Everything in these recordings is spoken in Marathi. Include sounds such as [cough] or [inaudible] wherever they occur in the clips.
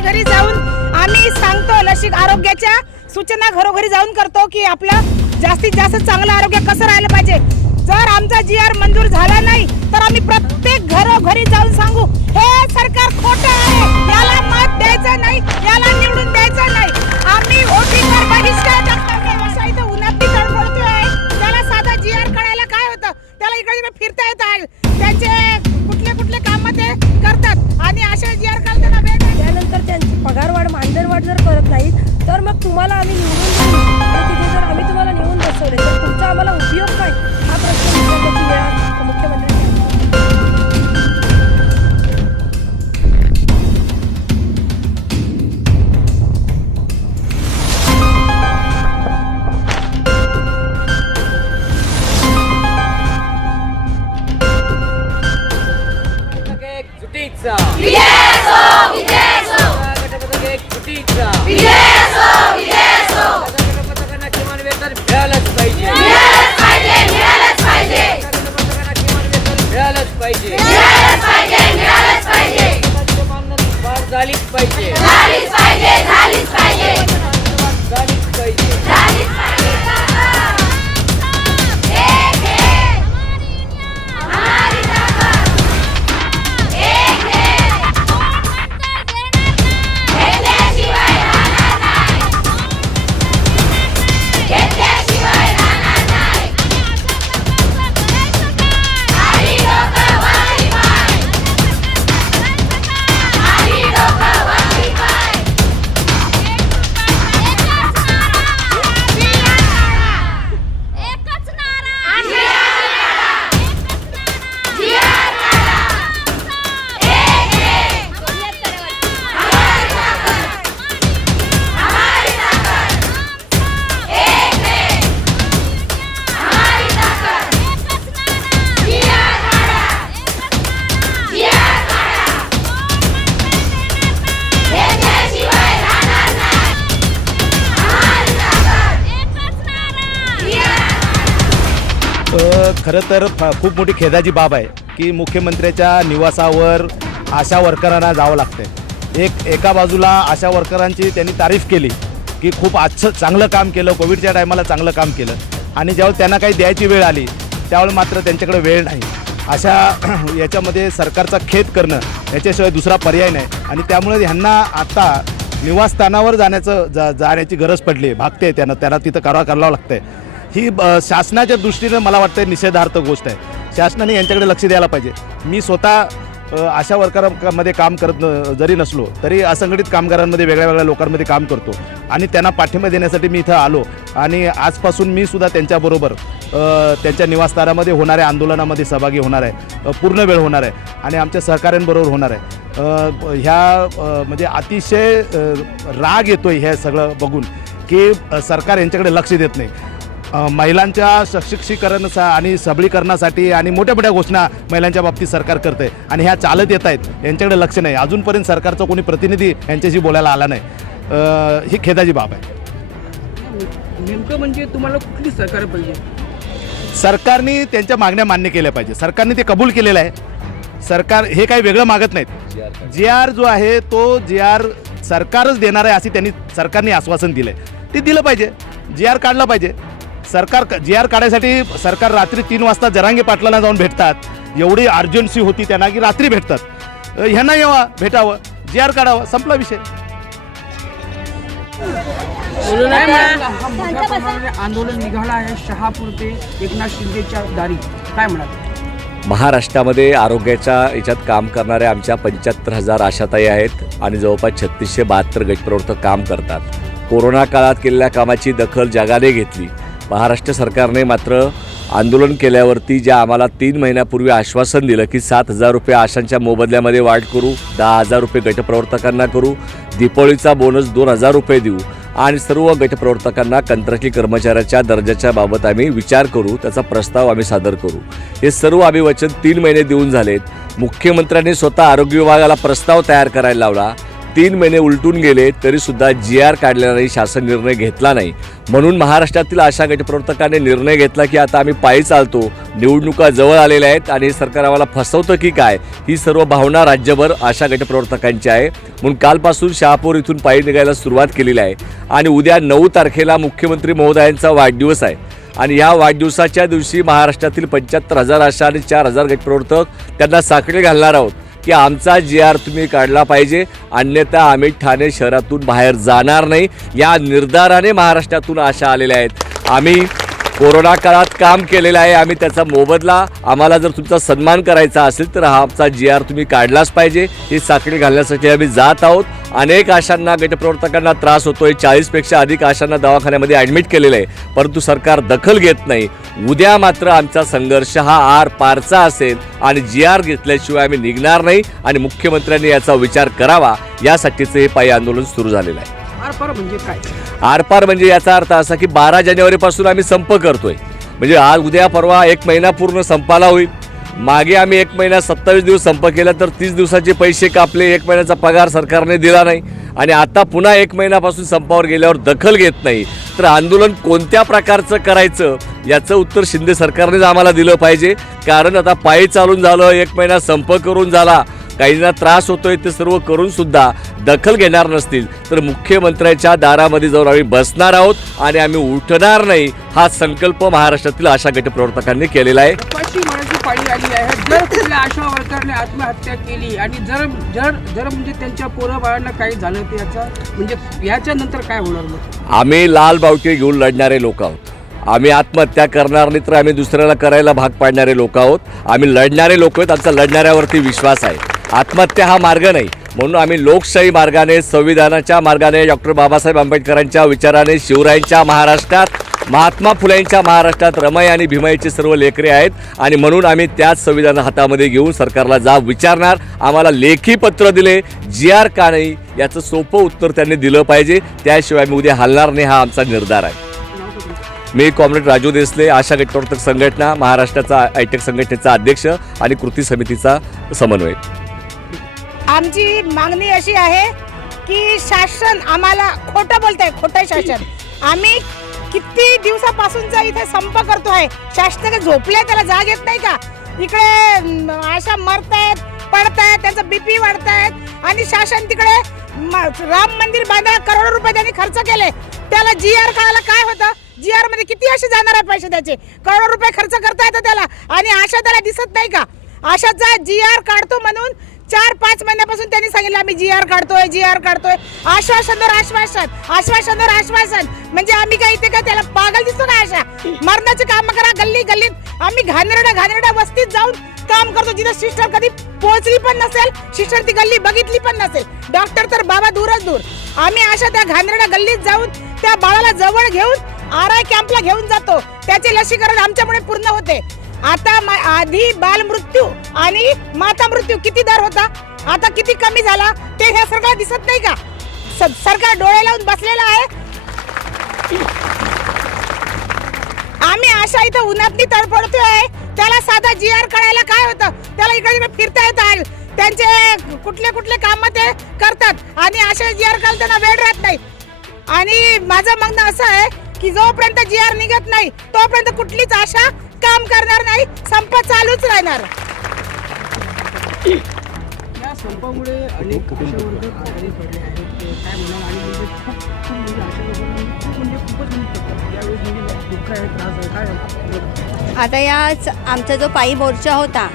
घरी घरी जाऊन आम्ही सांगतो लसिक आरोग्याच्या सूचना घरोघरी जाऊन करतो की आपलं जास्तीत जास्त चांगलं आरोग्य कसं राहिलं पाहिजे. जर आमचा जी आर मंजूर झाला नाही तर आम्ही प्रत्येक घरोघरी जाऊन सांगू हे सरकार खोटं आहे. याला मत द्यायचं नाही याला निवडून द्यायचं नाही. आम्ही वोटिंगवर बहिष्कार टाकणार खरं तर खूप मोठी खेदाची बाब आहे की मुख्यमंत्र्याच्या निवासावर आशा वर्करांना जावं लागतंय. एक एका बाजूला आशा वर्करांची त्यांनी तारीफ केली की खूप आजचं चांगलं काम केलं कोविडच्या टायमाला चांगलं काम केलं. आणि ज्यावेळी त्यांना काही द्यायची वेळ आली त्यावेळेस मात्र त्यांच्याकडे वेळ नाही. अशा [clears throat] याच्यामध्ये सरकारचा खेद करणं याच्याशिवाय दुसरा पर्याय नाही. आणि त्यामुळे ह्यांना आता निवासस्थानावर जाण्याचं जा जाण्याची गरज पडली आहे. भागते त्यांना त्यांना तिथं करावं लागतं लागतंय. ही शासनाच्या दृष्टीनं मला वाटतं निषेधार्थ गोष्ट आहे. शासनाने यांच्याकडे लक्ष द्यायला पाहिजे. मी स्वतः अशा आशा वर्करांमध्ये काम करत जरी नसलो तरी असंघटित कामगारांमध्ये वेगळ्या वेगळ्या लोकांमध्ये काम करतो. आणि त्यांना पाठिंबा देण्यासाठी मी इथं आलो. आणि आजपासून मी सुद्धा त्यांच्याबरोबर त्यांच्या निवासस्थानामध्ये होणाऱ्या आंदोलनामध्ये सहभागी होणार आहे. पूर्ण वेळ होणार आहे. आणि आमच्या सहकाऱ्यांबरोबर होणार आहे. ह्या म्हणजे अतिशय राग राग येतोय हे सगळं बघून की सरकार यांच्याकडे लक्ष देत नाही. महिलांच्या सशिक्षीकरण सा आणि सबलीकरणासाठी आणि मोठ्या मोठ्या घोषणा महिलांच्या बाबतीत सरकार करते. आणि ह्या चालत येत आहेत. यांच्याकडे लक्ष नाही. अजूनपर्यंत सरकारचा कोणी प्रतिनिधी यांच्याशी बोलायला आला नाही. ही खेदाची बाब आहे. नेमकं म्हणजे तुम्हाला कुठली सरकार पाहिजे? सरकारने त्यांच्या मागण्या मान्य केल्या पाहिजे. सरकारने ते कबूल केलेलं आहे. सरकार हे काही वेगळं मागत नाहीत. जी आर जो आहे तो जी आर सरकारच देणार आहे असे त्यांनी सरकारने आश्वासन दिलं आहे ते दिलं पाहिजे. जी आर काढला पाहिजे. सरकार जी आर काढायसाठी सरकार रात्री तीन वाजता जरांगे पाटलाला जाऊन भेटतात. एवढी अर्जन्सी होती त्यांना की रात्री भेटतात. ह्यांना यावा भेटावं जी आर काढावं संपला विषय. मोठ्या आंदोलन निघाला आहे. शहापूर ते एकनाथ शिंदेच्या दारी. काय म्हणाल? महाराष्ट्रामध्ये आरोग्याच्या याच्यात काम करणाऱ्या आमच्या पंच्याहत्तर हजार आशाताई आहेत आणि जवळपास छत्तीसशे बहात्तर गटप्रवर्तक काम करतात. कोरोना काळात केलेल्या कामाची दखल जगाने घेतली. महाराष्ट्र सरकारने मात्र आंदोलन केल्यावरती ज्या आम्हाला तीन महिन्यापूर्वी आश्वासन दिलं की सात हजार रुपये आशांच्या मोबदल्यामध्ये वाढ करू दहा हजार रुपये गटप्रवर्तकांना करू दीपावलीचा बोनस दोन हजार रुपये देऊ आणि सर्व गटप्रवर्तकांना कंत्राटी कर्मचाऱ्याच्या दर्जाच्या बाबत आम्ही विचार करू त्याचा प्रस्ताव आम्ही सादर करू. हे सर्व आम्ही वचन तीन महिने देऊन झालेत. मुख्यमंत्र्यांनी स्वतः आरोग्य विभागाला प्रस्ताव तयार करायला लावला. तीन महिने उलटून गेले तरी सुद्धा जी आर काढलेला नाही शासन निर्णय घेतला नाही. म्हणून महाराष्ट्रातील आशा गटप्रवर्तकाने निर्णय घेतला की आता आम्ही पायी चालतो निवडणुका जवळ आलेल्या आहेत आणि हे सरकार आम्हाला फसवतं की काय ही सर्व भावना राज्यभर आशा गटप्रवर्तकांची आहे. म्हणून कालपासून शहापूर इथून पायी निघायला सुरुवात केलेली आहे आणि उद्या नऊ तारखेला मुख्यमंत्री महोदयांचा वाढदिवस आहे. आणि या वाढदिवसाच्या दिवशी महाराष्ट्रातील पंच्याहत्तर हजार आशा आणि चार हजार गटप्रवर्तक त्यांना साखळी घालणार आहोत. की आमचा जी आर तुम्ही काढला पाहिजे. अन्यथा आम्ही ठाणे शहरातून बाहेर जाणार नाही. या निर्धाराने महाराष्ट्रातून आशा आलेल्या आहेत. आम्ही कोरोना काळात काम केलेलं आहे आम्ही त्याचा मोबदला आम्हाला जर तुमचा सन्मान करायचा असेल तर हा आमचा जी आर तुम्ही काढलाच पाहिजे. ही साखळी घालण्यासाठी आम्ही जात आहोत. अनेक आशांना गटप्रवर्तकांना त्रास होतोय. चाळीसपेक्षा अधिक आशांना दवाखान्यामध्ये ॲडमिट केलेलं आहे. परंतु सरकार दखल घेत नाही. उद्या मात्र आमचा संघर्ष हा आर पारचा असेल आणि जी आर घेतल्याशिवाय आम्ही निघणार नाही आणि मुख्यमंत्र्यांनी याचा विचार करावा. यासाठीचं हे पायी आंदोलन सुरू झालेलं आहे. आरपार म्हणजे काय? आरपार म्हणजे याचा अर्थ असा की बारा जानेवारीपासून आम्ही संप करतोय. म्हणजे आज उद्या परवा एक महिना पूर्ण संपाला होईल. मागे आम्ही एक महिना सत्तावीस दिवस संप केला तर तीस दिवसाचे पैसे कापले एक महिन्याचा पगार सरकारने दिला नाही. आणि आता पुन्हा एक महिन्यापासून संपावर गेल्यावर दखल घेत नाही. तर आंदोलन कोणत्या प्रकारचं करायचं याचं उत्तर शिंदे सरकारनेच आम्हाला दिलं पाहिजे. कारण आता पायी चालून झालं एक महिना संप करून झाला. काहींना त्रास होतोय ते सर्व करून सुद्धा दखल घेणार नसतील. तर मुख्यमंत्र्यांच्या दारामध्ये जाऊन आम्ही बसणार आहोत आणि आम्ही उठणार नाही हा संकल्प महाराष्ट्रातील आशा गटप्रवर्तकांनी केलेला आहे. पाळी आली आहे. जर कुठल्या आशा वर्करने आत्महत्या केली आणि जर जर जर म्हणजे त्यांच्या पोरबाळांना काही झालं तर याचा म्हणजे याच्या नंतर काय होणार मग? आम्ही लाल बावटी घेऊन लढणारे लोक आहोत. आम्ही आत्महत्या करणार नाही तर आम्ही दुसऱ्याला करायला भाग पाडणारे लोक आहोत. आम्ही लढणारे लोक आहेत आमचा लढणाऱ्यावरती विश्वास आहे. आत्महत्या हा मार्ग नाही. म्हणून आम्ही लोकशाही मार्गाने संविधानाच्या मार्गाने डॉक्टर बाबासाहेब आंबेडकरांच्या विचाराने शिवरायांच्या महाराष्ट्रात महात्मा फुलेंच्या महाराष्ट्रात रमाई आणि भीमाईचे सर्व लेकरे आहेत आणि म्हणून आम्ही त्याच संविधान हातामध्ये घेऊन सरकारला जाब विचारणार आम्हाला लेखी पत्र दिले जी आर का नाही याचं सोपं उत्तर त्यांनी दिलं पाहिजे त्याशिवाय मी उद्या हलणार नाही हा आमचा निर्धार आहे. मी कॉम्रेड राजू देसले आशा गटवर्तक संघटना महाराष्ट्राचा आयटेक संघटनेचा अध्यक्ष आणि कृती समितीचा समन्वय. आमची मागणी अशी आहे की शासन आम्हाला खोटं बोलत आहे खोटं शासन. आम्ही किती दिवसापासूनचा इथे संप करतोय? शासन काय झोपले त्याला जाग येत नाही का? इकडे म, आहेत मरतायत पडतायत त्यांचं बीपी वाढतायत आणि शासन तिकडे म, राम मंदिर बांधायला करोडो रुपये त्यांनी खर्च केले. त्याला जी आर काढायला काय होतं? जी आरमध्ये किती असे जाणार आहे पैसे त्याचे? करोडो रुपये खर्च करता येतं त्याला. आणि आशा त्याला दिसत नाही का? आशाचा जी आर काढतो म्हणून चार पाच महिन्यापासून त्यांनी सांगितलं आम्ही जी आर काढतोय जी आर काढतोय. आश्वासनवर आश्वासन आश्वासनवर आश्वासन. म्हणजे आम्ही काय इथे काय त्याला पागल दिसतो का अशा? मरणाचे काम करा गल्ली गल्लीत आम्ही घाणेरड्या घाणेरड्या वस्तीत जाऊन काम करतो जिथे सिस्टर कधी पोहोचली पण नसेल सिस्टर ती गल्ली बघितली पण नसेल. डॉक्टर तर बाबा दूरच दूर. आम्ही अशा त्या घाणेरड्या गल्लीत जाऊन त्या बाळाला जवळ घेऊन आर आय कॅम्पला घेऊन जातो. त्याचे लसीकरण आमच्यामुळे पूर्ण होते. आता मा- आधी बालमृत्यू आणि माता मृत्यू किती दर होता? आता किती कमी झाला? ते ह्या सरकार दिसत नाही का? स- सरकार डोळे लावून बसलेला आहे. आम्ही अशा इथं उन्हातनी तडफडतोय. त्याला साधा जी आर करायला काय होतं? त्याला इकडे इकडे फिरता येत त्यांचे कुठले कुठले काम ते करतात. आणि अशा जी आर काढताना वेळ राहत नाही. आणि माझं म्हणणं असं आहे की जोपर्यंत जी आर निघत नाही तोपर्यंत कुठलीच आशा काम करणार नाही संप चालूच राहणार. या संपामुळे अनेक आशा वर्कर आजारी पडले आहेत ते काय म्हणाल आणि म्हणजे खूप खूप म्हणजे आशा वर्करांना खूपच दुःख आहे त्रास आहे काय आता याच आमचा जो पायी मोर्चा होता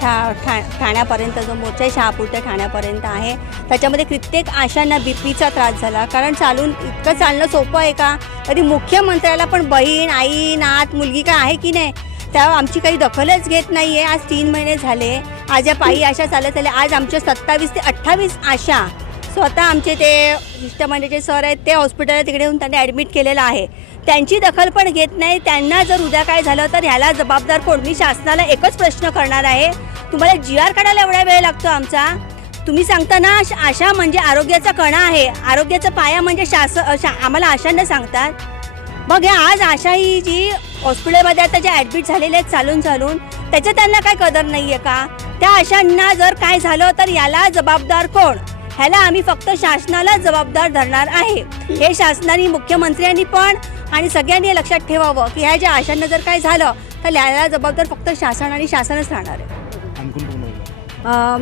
ठा ठा ठाण्यापर्यंत जो मोर्चा आहे शहापूर ते ठाण्यापर्यंत आहे त्याच्यामध्ये कित्येक आशांना बी पीचा त्रास झाला. कारण चालून इतकं चालणं सोपं आहे का? तरी मुख्यमंत्र्याला पण बहीण आई नात मुलगी काय आहे की नाही? त्या आमची काही दखलच घेत नाही आहे आज तीन महिने झाले. आज या पायी आशा चालत आल्या. आज आमच्या सत्तावीस ते अठ्ठावीस आशा स्वतः आमचे ते शिष्टमंडळाचे सर आहेत ते हॉस्पिटलला तिकडे येऊन त्यांनी ॲडमिट केलेलं आहे. त्यांची दखल पण घेत नाही. त्यांना जर उद्या काय झालं तर ह्याला जबाबदार कोण? मी शासनाला एकच प्रश्न करणार आहे. तुम्हाला जी आर काढायला एवढा वेळ लागतो आमचा? तुम्ही सांगता ना आशा म्हणजे आरोग्याचा कणा आहे. आरोग्याचा पाया म्हणजे शास शा आम्हाला आशांना सांगतात. मग हे आज आशा ही जी हॉस्पिटलमध्ये आता जे ॲडमिट झालेले आहेत चालून चालून त्याचं त्यांना काय कदर नाही आहे का? त्या आशांना जर काय झालं तर याला जबाबदार कोण? ह्याला आम्ही फक्त शासनाला जबाबदार धरणार आहे. हे शासनाने मुख्यमंत्र्यांनी पण आणि सगळ्यांनी लक्षात ठेवावं की ह्या ज्या आशांना जर काय झालं तर ह्याला जबाबदार फक्त शासन आणि शासनच राहणार आहे. आणखून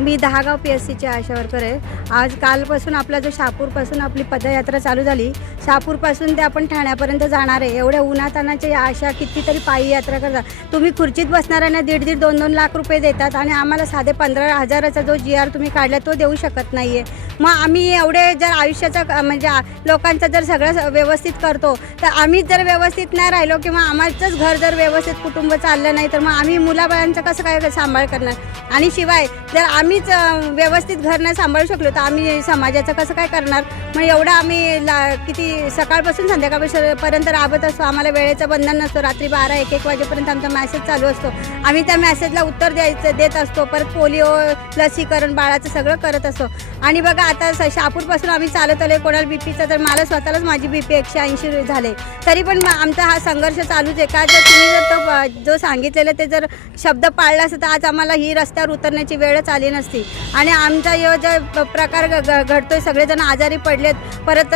मी दहागाव पी एस सीची आशा वर्कर आहे. आज कालपासून आपला जो शहापूरपासून आपली पदयात्रा चालू झाली शहापूरपासून ते आपण ठाण्यापर्यंत जाणार आहे. एवढ्या उन्हातानाच्या आशा कितीतरी पायी यात्रा करतात. तुम्ही खुर्चीत बसणाऱ्यांना दीड दीड दोन दोन लाख रुपये देतात आणि आम्हाला साधे पंधरा हजाराचा जो जी आर तुम्ही काढला तो देऊ शकत नाही आहे मग आम्ही एवढे जर आयुष्याचा म्हणजे लोकांचं जर सगळं स- व्यवस्थित करतो तर आम्ही जर व्यवस्थित नाही राहिलो किंवा आमचंच घर जर व्यवस्थित कुटुंब चाललं नाही तर मग आम्ही मुलाबाळांचं कसं काय सांभाळ करणार? आणि शिवाय जर आम्हीच व्यवस्थित घर नाही सांभाळू शकलो तर आम्ही समाजाचं कसं काय करणार? मग एवढं आम्ही ला किती सकाळपासून संध्याकाळपर्यंत राबत असतो आम्हाला वेळेचं बंधन नसतो रात्री बारा एक एक वाजेपर्यंत आमचा मॅसेज चालू असतो. आम्ही त्या मॅसेजला उत्तर द्यायचं देत असतो परत पोलिओ लसीकरण बाळाचं सगळं करत असतो. आणि बघा आता स- शहापूरपासून आम्ही चालत आलो कोणाला बीपीचा तर मला स्वतःलाच माझी बीपी एकशे ऐंशी झाले. तरी पण मग आमचा हा संघर्ष चालूच आहे. का जर तुम्ही जर तो जो सांगितलेलं ते जर शब्द पाळला असता तर आज आम्हाला ही रस्त्यावर उतरण्याची वेळच आली नसती. आणि आमचा यो जो प- प्रकार घ- घ- घडतोय सगळेजण आजारी पडलेत. परत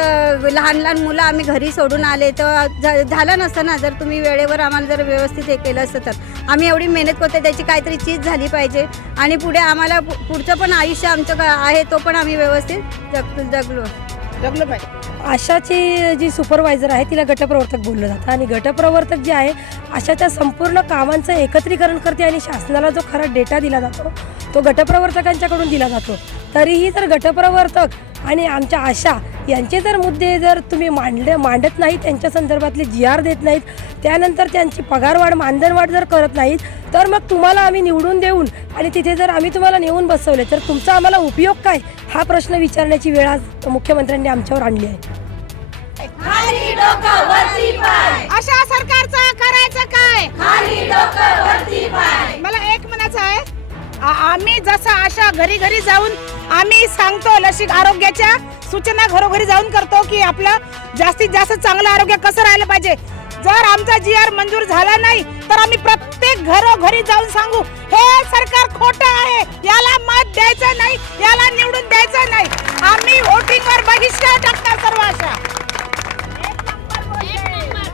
लहान लहान मुलं आम्ही घरी सोडून आले. तर झ- झालं नसतं ना? जर तुम्ही वेळेवर आम्हाला जर व्यवस्थित हे केलं असतं तर. आम्ही एवढी मेहनत करतो त्याची काहीतरी चीज झाली पाहिजे. आणि पुढे आम्हाला पुढचं पण आयुष्य आमचं आहे तो पण आम्ही व्यवस्थित जग जगलो जगलं पाहिजे आशाची जी सुपरवायझर आहे तिला गटप्रवर्तक बोललं जातं. आणि गटप्रवर्तक जे आहे आशाच्या संपूर्ण कामांचं एकत्रीकरण करते आणि शासनाला जो खरा डेटा दिला जातो तो गटप्रवर्तकांच्याकडून दिला जातो. तरीही जर गटप्रवर्तक आणि आमच्या आशा यांचे जर मुद्दे जर तुम्ही मांडले मांडत नाही त्यांच्या संदर्भातले जी आर देत नाहीत त्यानंतर त्यांची पगारवाढ मानधनवाढ जर करत नाहीत तर मग तुम्हाला आम्ही निवडून देऊन आणि तिथे जर आम्ही तुम्हाला नेऊन बसवले तर तुमचा आम्हाला उपयोग काय? हा प्रश्न विचारण्याची वेळ आज मुख्यमंत्र्यांनी आमच्यावर आणली आहे. अशा सरकारचं करायचं काय? मला एक म्हणायचं आहे. आ- आम्ही जसं आशा घरी घरी जाऊन आम्ही सांगतो लसिक आरोग्याच्या सूचना घरोघरी जाऊन करतो की आपलं जास्तीत जास्त चांगलं आरोग्य कसं राहिलं पाहिजे. जर आमचा जी आर मंजूर झाला नाही तर आम्ही प्रत्येक घरोघरी जाऊन सांगू हे सरकार खोटं आहे. याला मत द्यायचं नाही याला निवडून द्यायचं नाही. आम्ही वोटिंगवर बहिष्कार टाकणार सर्व आशा.